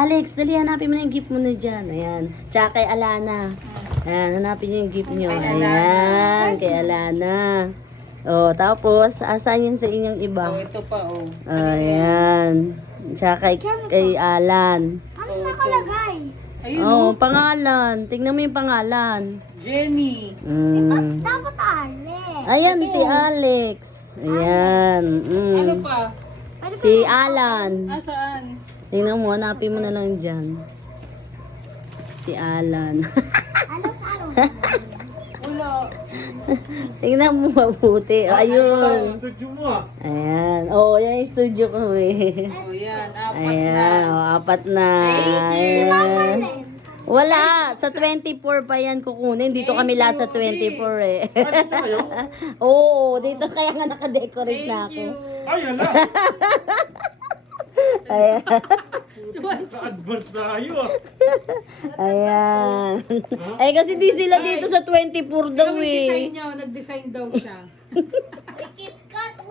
Alex, dali hanapin mo na yung gift mo na dyan. Ayan. Tsaka kay Alana. Ayan, hanapin niyo yung gift niyo. Kay Ayan, kay Alana. Oh, tapos, asan yun sa inyong iba? Oh, ito pa, oh. Ayan. Tsaka kay Alan. Ano nakalagay? Ayun, Oh, oh. pangalan. Tignan mo yung pangalan. Jenny. Dapat Alex. Ayan, si Alex. Ayan. Ano pa? Si Alan. Saan? Tingnan mo, hanapin mo na lang dyan. Si Alan. Wala. Tingnan mo mabuti. Ayun. Studio mo ah. Ayan. Oh, yan yung studio ko eh. Oh, yan. Apat na. Ayan. Oh, apat na. Ayan. Wala. Sa 24 pa yan kukunin. Dito kami lahat sa 24 eh. Dito kayo? Oo, dito kaya nga nakadecorate na Thank ako. you. Ay, ala. Ayan. Sa-advance na kayo ah. Ayan. Ay, kasi di sila dito sa 24 daw Kami design eh. niya, nag-design daw siya.